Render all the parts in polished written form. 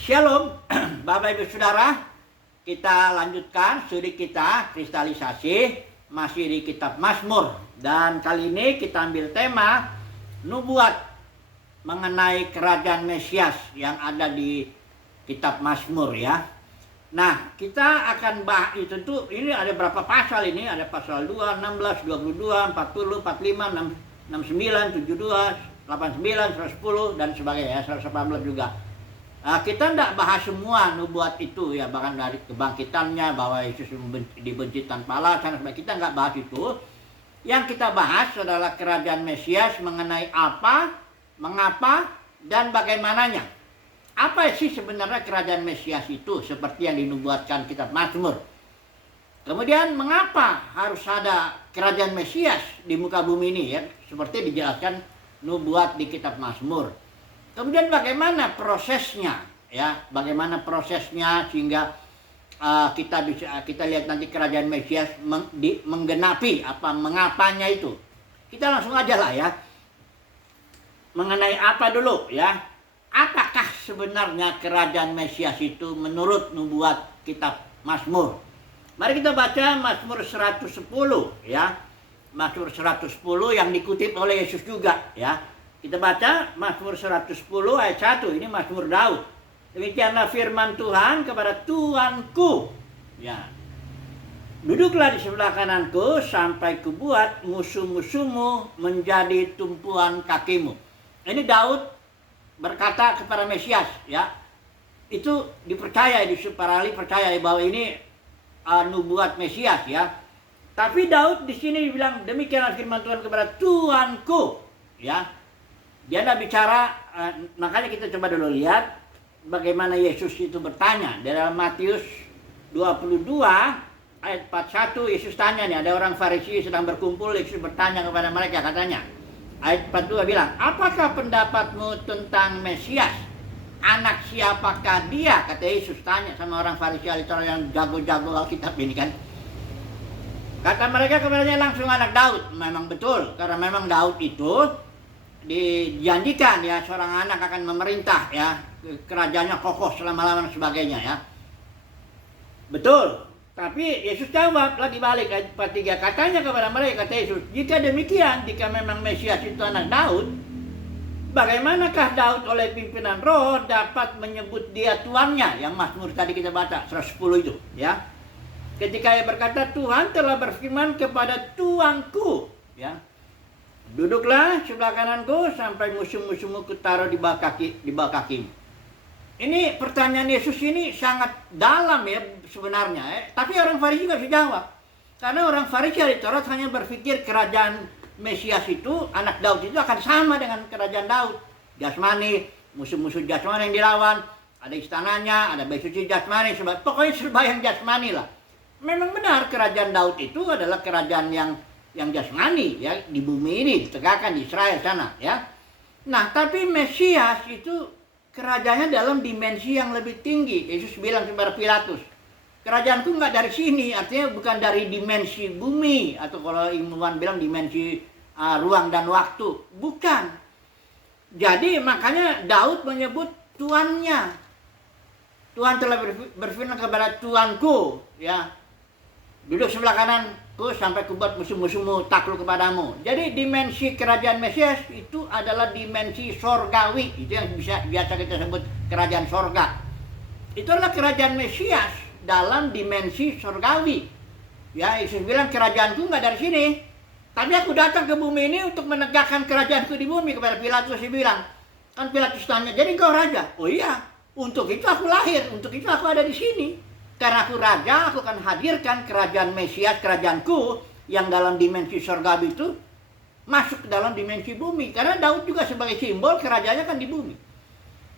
Shalom, Bapak Ibu Saudara, kita lanjutkan studi kita kristalisasi masih di kitab Mazmur, dan kali ini kita ambil tema nubuat mengenai kerajaan Mesias yang ada di kitab Mazmur ya. Nah, kita akan bahas itu tuh, ini ada berapa pasal ini? Ada pasal 2, 16, 22, 40, 45, 69, 72, 89, 110 dan sebagainya, 118 juga. Kita tidak bahas semua nubuat itu ya, bahkan dari kebangkitannya bahwa Yesus dibenci tanpa alasan, kita nggak bahas itu. Yang kita bahas adalah kerajaan Mesias mengenai apa, mengapa, dan bagaimananya. Apa sih sebenarnya kerajaan Mesias itu seperti yang dinubuatkan kitab Mazmur. Kemudian mengapa harus ada kerajaan Mesias di muka bumi ini ya, seperti dijelaskan nubuat di kitab Mazmur. Kemudian bagaimana prosesnya ya, bagaimana prosesnya sehingga kita lihat nanti kerajaan Mesias menggenapi apa, mengapanya itu. Kita langsung aja lah ya. Mengenai apa dulu ya? Apakah sebenarnya kerajaan Mesias itu menurut nubuat kitab Mazmur? Mari kita baca Mazmur 110 ya. Mazmur 110 yang dikutip oleh Yesus juga ya. Kita baca Mazmur 110 ayat 1. Ini Mazmur Daud. Demikianlah firman Tuhan kepada Tuanku. Ya. Duduklah di sebelah kananku sampai kubuat musuh-musuhmu menjadi tumpuan kakimu. Ini Daud berkata kepada Mesias ya. Itu dipercaya, para ahli percaya bahwa ini nubuat Mesias ya. Tapi Daud di sini bilang demikianlah firman Tuhan kepada Tuanku ya. Dia tidak bicara, makanya kita coba dulu lihat bagaimana Yesus itu bertanya. Dalam Matius 22 ayat 41 Yesus tanya nih, ada orang Farisi sedang berkumpul, Yesus bertanya kepada mereka, katanya. Ayat 42 bilang, apakah pendapatmu tentang Mesias? Anak siapakah dia? Kata Yesus tanya sama orang Farisi yang jago-jago Alkitab ini kan. Kata mereka kepadanya langsung anak Daud. Memang betul, karena memang Daud itu dijanjikan ya seorang anak akan memerintah ya, kerajaannya kokoh selama-lamanya dan sebagainya ya. Betul. Tapi Yesus jawab lagi balik ayat 43, katanya kepada mereka, kata Yesus, jika demikian, jika memang Mesias itu anak Daud, bagaimanakah Daud oleh pimpinan roh dapat menyebut dia tuannya? Yang Mazmur tadi kita baca 110 itu ya. Ketika ia berkata, Tuhan telah berfirman kepada Tuanku ya, duduklah sebelah kananku sampai musuh-musuhmu kutaruh di bawah kakimu. Ini pertanyaan Yesus ini sangat dalam ya sebenarnya ya. Tapi orang Farisi juga bisa jawab. Karena orang Farisi dari Taurat hanya berpikir kerajaan Mesias itu, anak Daud itu akan sama dengan kerajaan Daud. Jasmani, musuh-musuh jasmani yang dilawan, ada istananya, ada bait suci jasmani, pokoknya serba yang jasmani lah. Memang benar kerajaan Daud itu adalah kerajaan yang jasmani ya, di bumi ini ditegakkan di Israel sana ya. Nah, tapi Mesias itu kerajaannya dalam dimensi yang lebih tinggi. Yesus bilang kepada Pilatus, kerajaanku nggak dari sini, artinya bukan dari dimensi bumi, atau kalau ilmuwan bilang dimensi ruang dan waktu, bukan. Jadi makanya Daud menyebut tuannya. Tuhan telah berfirman kepada Tuanku ya, duduk sebelah kananku sampai kubuat musuh-musuhmu takluk kepadamu. Jadi dimensi kerajaan Mesias itu adalah dimensi sorgawi. Itu yang biasa kita sebut kerajaan sorga. Itu adalah kerajaan Mesias dalam dimensi sorgawi. Ya, Yesus bilang kerajaanku nggak dari sini. Tapi aku datang ke bumi ini untuk menegakkan kerajaanku di bumi. Kepada Pilatus dia bilang. Kan Pilatus tanya, jadi engkau raja? Oh iya, untuk itu aku lahir, untuk itu aku ada di sini. Karena aku raja, aku akan hadirkan kerajaan Mesias, kerajaanku yang dalam dimensi surgawi itu masuk ke dalam dimensi bumi. Karena Daud juga sebagai simbol kerajaannya kan di bumi.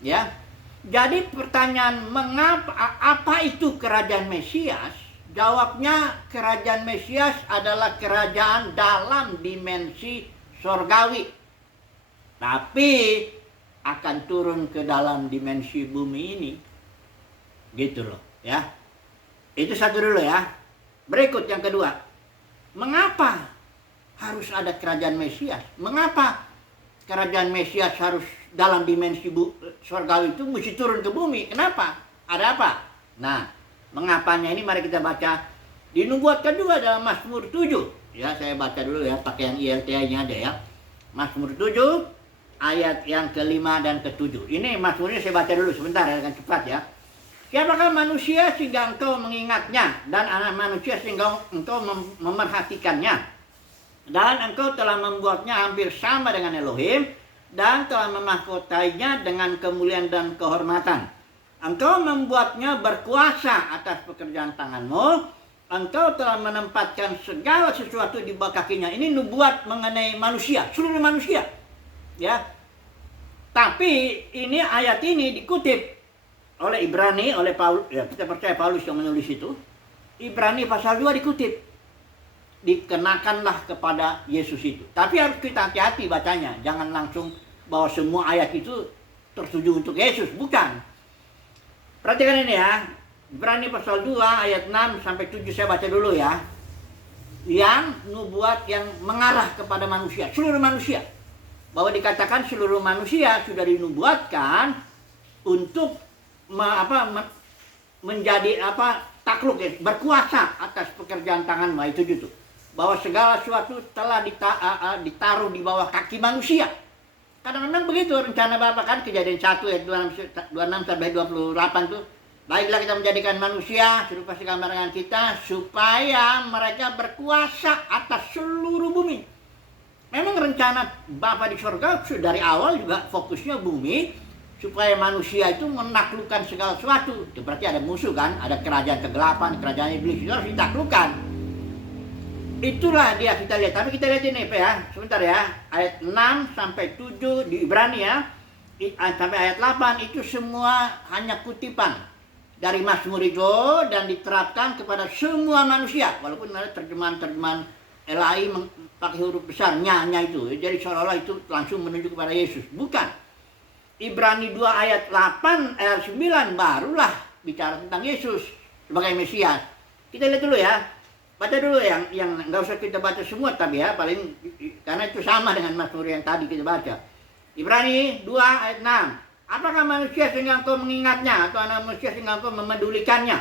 Ya. Jadi pertanyaan mengapa, apa itu kerajaan Mesias? Jawabnya kerajaan Mesias adalah kerajaan dalam dimensi surgawi. Tapi akan turun ke dalam dimensi bumi ini. Gitu loh ya. Itu satu dulu ya. Berikut yang kedua. Mengapa harus ada kerajaan Mesias? Mengapa kerajaan Mesias harus dalam dimensi surgawi itu mesti turun ke bumi. Kenapa? Ada apa? Nah, mengapanya ini mari kita baca. Dinubuatkan juga dalam Mazmur 7. Ya, saya baca dulu ya, pakai yang ILTA-nya ada ya. Mazmur 7 ayat yang ke-5 dan ke-7. Ini Mazmurnya saya baca dulu sebentar ya, dengan cepat ya. Siapakah manusia sehingga engkau mengingatnya, dan anak manusia sehingga engkau memerhatikannya, dan engkau telah membuatnya hampir sama dengan Elohim, dan telah memahkotainya dengan kemuliaan dan kehormatan. Engkau membuatnya berkuasa atas pekerjaan tanganmu, engkau telah menempatkan segala sesuatu di bawah kakinya. Ini nubuat mengenai manusia, seluruh manusia ya. Tapi ini ayat ini dikutip oleh Ibrani, oleh Paulus, ya kita percaya Paulus yang menulis itu. Ibrani pasal 2 dikutip. Dikenakanlah kepada Yesus itu. Tapi harus kita hati-hati bacanya. Jangan langsung bahwa semua ayat itu tertuju untuk Yesus. Bukan. Perhatikan ini ya. Ibrani pasal 2 ayat 6 sampai 7 saya baca dulu ya. Yang nubuat yang mengarah kepada manusia. Seluruh manusia. Bahwa dikatakan seluruh manusia sudah dinubuatkan untuk menjadi takluk ya, berkuasa atas pekerjaan tanganmu. Itu gitu. Bahwa segala sesuatu telah ditaruh di bawah kaki manusia. Karena memang begitu rencana Bapa kan, Kejadian 1 ayat 26 sampai 28 tuh. Baiklah kita menjadikan manusia serupa segambaran kita supaya mereka berkuasa atas seluruh bumi. Memang rencana Bapa di surga dari awal juga fokusnya bumi, supaya manusia itu menaklukkan segala sesuatu. Itu berarti ada musuh kan, ada kerajaan kegelapan, kerajaan iblis, itu harus ditaklukkan. Itulah dia kita lihat. Tapi kita lihat ini Pak ya, sebentar ya. Ayat 6 sampai 7 di Ibrani ya, sampai ayat 8 itu semua hanya kutipan dari Mazmur itu dan diterapkan kepada semua manusia. Walaupun ada terjemahan-terjemahan LAI pakai huruf besar, nya itu. Jadi seolah-olah itu langsung menuju kepada Yesus. Bukan. Ibrani 2 ayat 8, ayat 9 barulah bicara tentang Yesus sebagai Mesias. Kita lihat dulu ya. Baca dulu yang nggak usah kita baca semua tapi ya, paling karena itu sama dengan Mazmur yang tadi kita baca. Ibrani 2 ayat 6. Apakah manusia sehingga engkau mengingatnya, atau anak manusia sehingga engkau memedulikannya?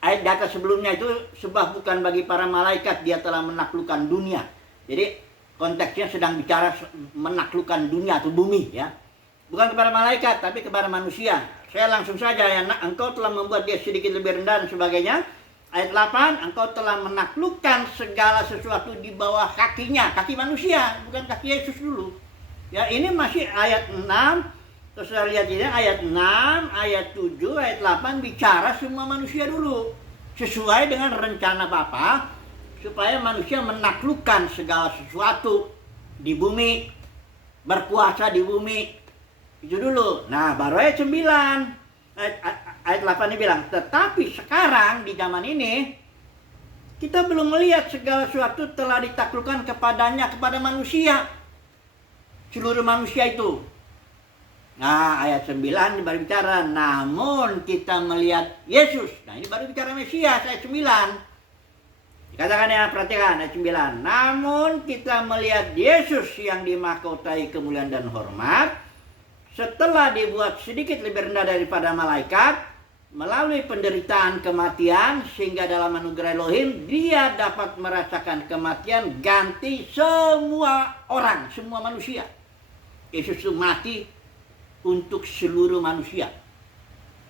Ayat data sebelumnya itu, sebab bukan bagi para malaikat dia telah menaklukkan dunia. Jadi konteksnya sedang bicara menaklukkan dunia atau bumi ya. Bukan kepada malaikat, tapi kepada manusia. Saya langsung saja ya, engkau telah membuat dia sedikit lebih rendah dan sebagainya. Ayat 8, engkau telah menaklukkan segala sesuatu di bawah kakinya. Kaki manusia, bukan kaki Yesus dulu. Ya, ini masih ayat 6. Terus saya lihat ini ayat 6, ayat 7, ayat 8 bicara semua manusia dulu. Sesuai dengan rencana Bapa, supaya manusia menaklukkan segala sesuatu di bumi, berkuasa di bumi. Itu dulu. Nah, baru ayat 9. Ayat 8 ini bilang, tetapi sekarang di zaman ini kita belum melihat segala sesuatu telah ditaklukkan kepadanya, kepada manusia. Seluruh manusia itu. Nah, ayat 9 baru bicara, namun kita melihat Yesus. Nah, ini baru bicara Mesias, ayat 9. Dikatakan ya, perhatikan ayat 9. Namun kita melihat Yesus yang dimahkotai kemuliaan dan hormat, setelah dibuat sedikit lebih rendah daripada malaikat, melalui penderitaan kematian, sehingga dalam anugerah Elohim, dia dapat merasakan kematian ganti semua orang, semua manusia. Yesus itu mati untuk seluruh manusia,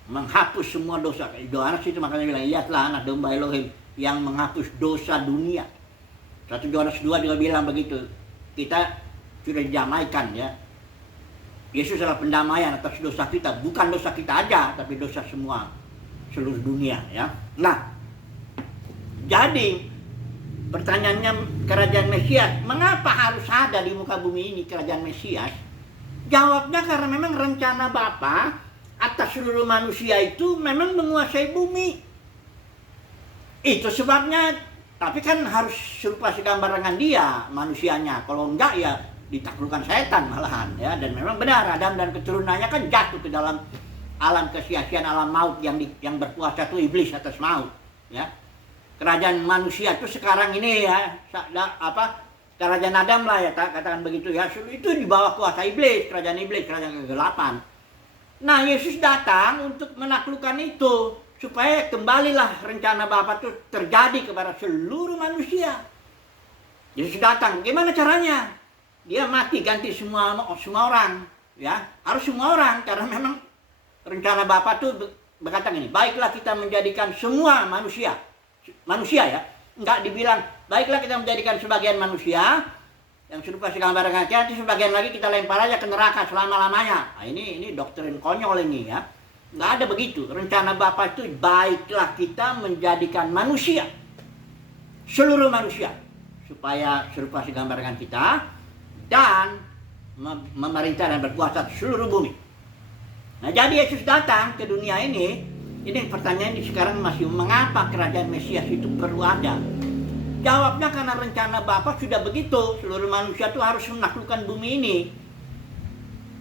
menghapus semua dosa. Yohanes itu makanya bilang, lihatlah anak domba Elohim yang menghapus dosa dunia. 1 Yohanes 2 juga bilang begitu. Kita sudah dijamaikan ya. Yesus adalah pendamaian atas dosa kita, bukan dosa kita aja, tapi dosa semua seluruh dunia ya. Nah, jadi pertanyaannya kerajaan Mesias, mengapa harus ada di muka bumi ini kerajaan Mesias? Jawabnya karena memang rencana Bapa atas seluruh manusia itu memang menguasai bumi. Itu sebabnya, tapi kan harus serupa segambar dengan dia manusianya. Kalau enggak ya ditaklukkan setan malahan ya. Dan memang benar Adam dan keturunannya kan jatuh ke dalam alam kesia-siaan, alam maut yang berkuasa itu iblis atas maut ya. Kerajaan manusia itu sekarang ini ya kerajaan Adam lah ya, katakan begitu ya. Itu di bawah kuasa iblis, kerajaan kegelapan. Nah, Yesus datang untuk menaklukkan itu, supaya kembalilah rencana Bapa itu terjadi kepada seluruh manusia. Yesus datang, gimana caranya? Dia mati ganti semua orang, ya. Harus semua orang, karena memang rencana Bapa itu berkata gini, baiklah kita menjadikan semua manusia ya. Enggak dibilang, baiklah kita menjadikan sebagian manusia yang serupa segambar dengan kita, nanti sebagian lagi kita lempar aja ke neraka selama-lamanya. Nah, ini doktrin konyol ini ya. Enggak ada begitu. Rencana Bapa itu baiklah kita menjadikan manusia, seluruh manusia, supaya serupa segambar dengan kita dan memerintah dan berkuasa seluruh bumi. Nah, jadi Yesus datang ke dunia ini pertanyaan sekarang masih, mengapa kerajaan Mesias itu perlu ada? Jawabnya karena rencana Bapa sudah begitu, seluruh manusia itu harus menaklukkan bumi ini.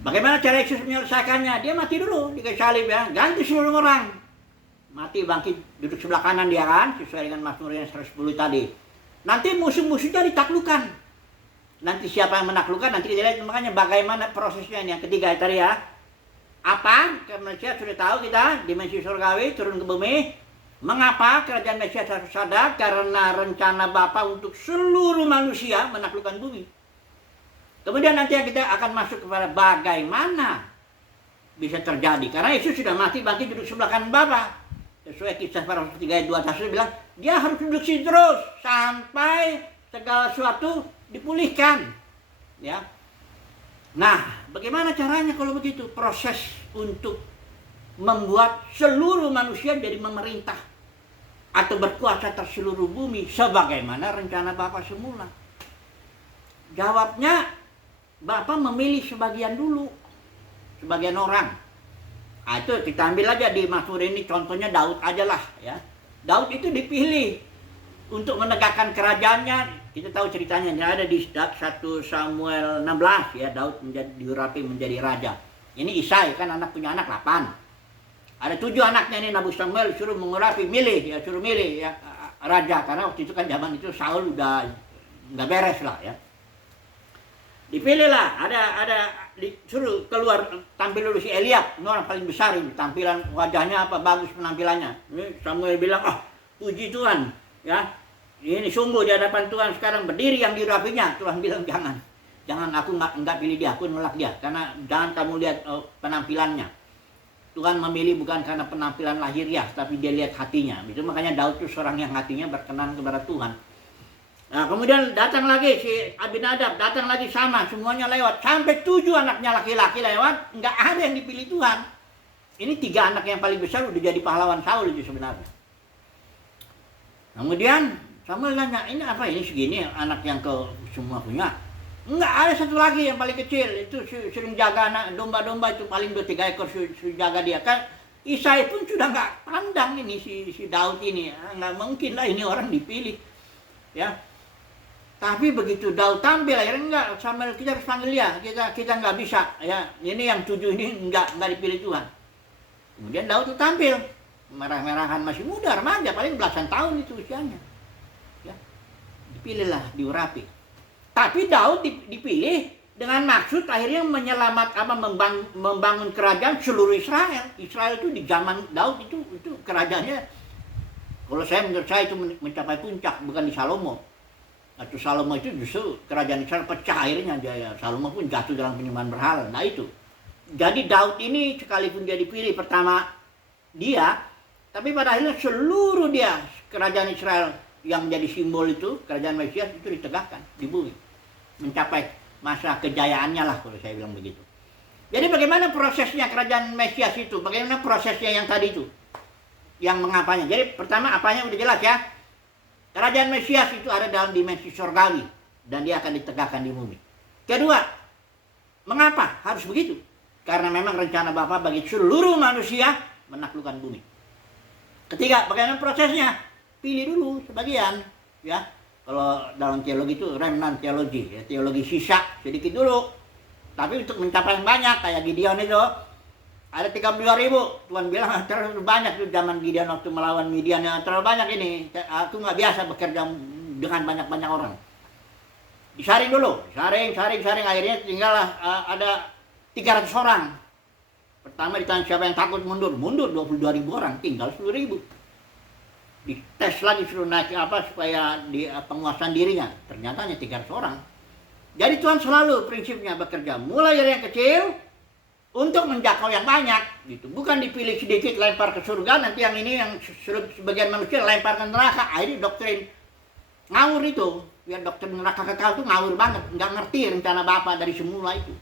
Bagaimana cara Yesus menyelesaikannya? Dia mati dulu di kayu salib ya, ganti seluruh orang. Mati, bangkit, duduk sebelah kanan dia kan, sesuai dengan Mazmur yang 110 tadi. Nanti musuh-musuhnya ditaklukkan. Nanti siapa yang menaklukkan, nanti kita lihat makanya bagaimana prosesnya ini. Yang ketiga tadi ya. Apa? Karena Mesias sudah tahu kita, dimensi surgawi turun ke bumi. Mengapa kerajaan Mesias harus ada? Karena rencana Bapa untuk seluruh manusia menaklukkan bumi. Kemudian nanti kita akan masuk kepada bagaimana bisa terjadi. Karena Yesus sudah mati, bangkit, duduk sebelah kanan Bapa. Sesuai kisah para 3 ayat 2 bilang, dia harus duduk situ terus sampai segala sesuatu dipulihkan. Ya. Nah, bagaimana caranya kalau begitu? Proses untuk membuat seluruh manusia jadi memerintah atau berkuasa atas seluruh bumi sebagaimana rencana Bapa semula. Jawabnya, Bapa memilih sebagian dulu, sebagian orang. Nah, itu kita ambil aja di Mazmur ini, contohnya Daud aja lah ya. Daud itu dipilih untuk menegakkan kerajaannya. Kita tahu ceritanya, yang ada di 1 Samuel 16 ya, Daud diurapi menjadi raja. Ini Isai kan punya anak 8. Ada 7 anaknya ini, Nabi Samuel suruh mengurapi, suruh milih ya raja, karena waktu itu kan zaman itu Saul udah nggak beres lah ya. Dipilihlah, disuruh keluar, tampil dulu si Eliab, ini orang paling besar ini, tampilan wajahnya bagus penampilannya. Ini Samuel bilang, puji Tuhan ya. Ini sungguh di hadapan Tuhan sekarang berdiri yang dirapinya. Tuhan bilang jangan aku nggak pilih dia, aku nolak dia. Karena jangan kamu lihat penampilannya. Tuhan memilih bukan karena penampilan lahiriah, tapi dia lihat hatinya. Itu makanya Daud itu seorang yang hatinya berkenan kepada Tuhan. Nah, kemudian datang lagi si Abinadab, datang lagi sama, semuanya lewat. Sampai 7 anaknya laki-laki lewat, nggak ada yang dipilih Tuhan. Ini 3 anak yang paling besar udah jadi pahlawan Saul itu sebenarnya. Kemudian Samuel nanya, ini apa ini segini anak yang ke semua punya? Enggak, ada satu lagi yang paling kecil, itu sering jaga anak domba-domba, itu paling 2-3 ekor jaga dia. Kan Isai pun sudah nggak pandang ini si Daud ini, nggak mungkin lah ini orang dipilih. Ya. Tapi begitu Daud tampil, akhirnya enggak, Samuel kita harus panggil dia, kita nggak bisa. Ya, ini yang 7 ini nggak dipilih Tuhan. Kemudian Daud itu tampil, merah-merahan, masih muda, remaja, paling belasan tahun itu usianya. Dipilihlah, diurapi. Tapi Daud dipilih dengan maksud akhirnya membangun kerajaan seluruh Israel. Israel itu di zaman Daud itu kerajaannya, kalau menurut saya itu mencapai puncak, bukan di Salomo. Atau Salomo itu justru kerajaan Israel pecah akhirnya, Salomo pun jatuh dalam penyembahan berhala. Nah itu. Jadi Daud ini sekalipun dia dipilih pertama dia, tapi pada akhirnya seluruh dia kerajaan Israel yang menjadi simbol itu, kerajaan Mesias itu ditegakkan di bumi. Mencapai masa kejayaannya lah kalau saya bilang begitu. Jadi bagaimana prosesnya kerajaan Mesias itu? Bagaimana prosesnya yang tadi itu? Yang mengapanya? Jadi pertama apanya udah jelas ya. Kerajaan Mesias itu ada dalam dimensi surgawi dan dia akan ditegakkan di bumi. Kedua, mengapa harus begitu? Karena memang rencana Bapa bagi seluruh manusia menaklukkan bumi. Ketiga, bagaimana prosesnya? Pilih dulu sebagian, ya. Kalau dalam teologi itu remnant teologi, ya, teologi sisa sedikit dulu. Tapi untuk mencapai yang banyak, kayak Gideon itu, ada 32.000. Tuhan bilang terlalu banyak tuh zaman Gideon waktu melawan Midian, terlalu banyak ini. Aku nggak biasa bekerja dengan banyak-banyak orang. Disaring dulu, saring, akhirnya tinggallah ada 300 orang. Pertama ditanya siapa yang takut mundur 22.000 orang, tinggal 10.000. Dites lagi suruh naik supaya di penguasaan dirinya, ternyata hanya 300 orang. Jadi Tuhan selalu prinsipnya bekerja mulai dari yang kecil untuk menjangkau yang banyak gitu. Bukan dipilih sedikit lempar ke surga, nanti yang ini yang sebagian manusia lempar ke neraka. Ini doktrin ngawur itu. Ya doktrin neraka kekal itu ngawur banget, nggak ngerti rencana Bapa dari semula itu.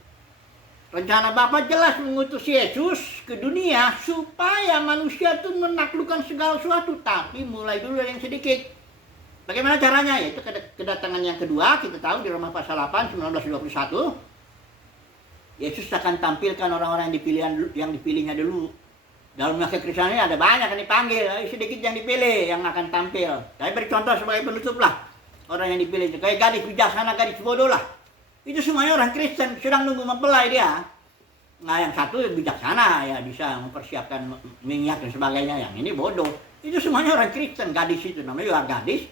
Rencana Bapa jelas mengutus Yesus ke dunia supaya manusia itu menaklukkan segala sesuatu, tapi mulai dulu dari yang sedikit. Bagaimana caranya? Yaitu kedatangan yang kedua, kita tahu di Roma pasal 8, 19-21. Yesus akan tampilkan orang-orang yang dipilihnya dulu. Dalam kekristenan ini ada banyak yang dipanggil, sedikit yang dipilih yang akan tampil. Saya beri contoh sebagai penutup lah. Orang yang dipilih, kayak gadis bijaksana, gadis bodoh lah. Itu semuanya orang Kristen, sedang nunggu mempelai dia. Nah yang satu bijaksana, ya bisa mempersiapkan minyak dan sebagainya. Yang ini bodoh. Itu semuanya orang Kristen, gadis itu namanya juga gadis.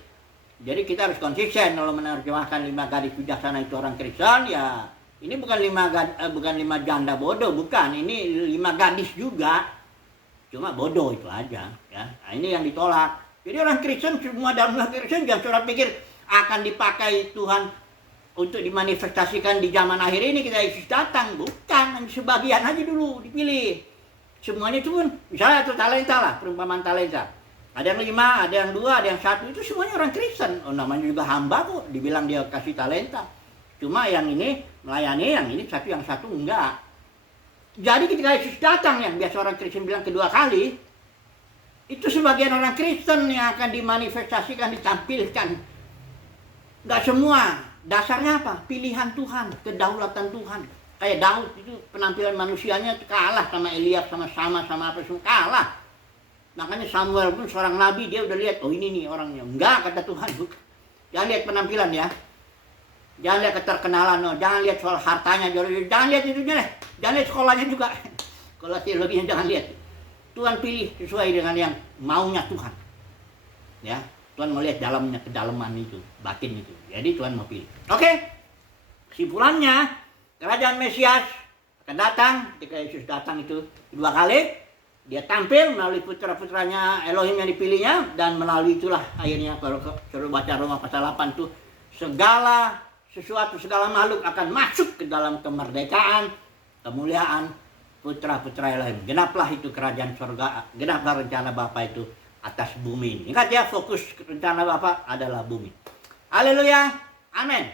Jadi kita harus konsisten kalau menerjemahkan 5 gadis bijaksana itu orang Kristen, ya ini bukan 5 janda bodoh, bukan. Ini 5 gadis juga. Cuma bodoh itu aja, ya. Nah, ini yang ditolak. Jadi orang Kristen semua dalam Kristen jangan saudara pikir akan dipakai Tuhan untuk dimanifestasikan di zaman akhir ini kita Yesus datang. Bukan, sebagian aja dulu dipilih. Semuanya itu pun, misalnya itu talenta lah, perumpamaan talenta. Ada yang 5, ada yang 2, ada yang 1, itu semuanya orang Kristen. Oh, namanya juga hamba kok, dibilang dia kasih talenta. Cuma yang ini melayani, yang ini yang satu enggak. Jadi ketika Yesus datang, yang biasa orang Kristen bilang kedua kali, itu sebagian orang Kristen yang akan dimanifestasikan, ditampilkan. Enggak semua. Dasarnya apa? Pilihan Tuhan, kedaulatan Tuhan. Kayak Daud itu penampilan manusianya kalah sama Eliab, sama apa semua kalah. Makanya Samuel pun seorang nabi, dia udah lihat, oh ini nih orangnya. Enggak, kata Tuhan. Jangan lihat penampilan ya. Jangan lihat keterkenalan, no. Jangan lihat soal hartanya, jangan lihat itunya deh. Jangan lihat sekolahnya juga. Kalau teologinya jangan lihat. Tuhan pilih sesuai dengan yang maunya Tuhan. Ya. Tuhan melihat dalamnya, kedalaman itu, batin itu. Jadi Tuhan mau pilih. Oke, kesimpulannya, kerajaan Mesias akan datang ketika Yesus datang itu 2 kali. Dia tampil melalui putra-putranya Elohim yang dipilihnya. Dan melalui itulah akhirnya, kalau suruh baca Roma pasal 8 itu, segala makhluk akan masuk ke dalam kemerdekaan, kemuliaan putra-putra Elohim. Genaplah itu kerajaan surga, genaplah rencana Bapa itu atas bumi ini. Ingat ya, fokus rencana Bapa adalah bumi. Haleluya. Amin.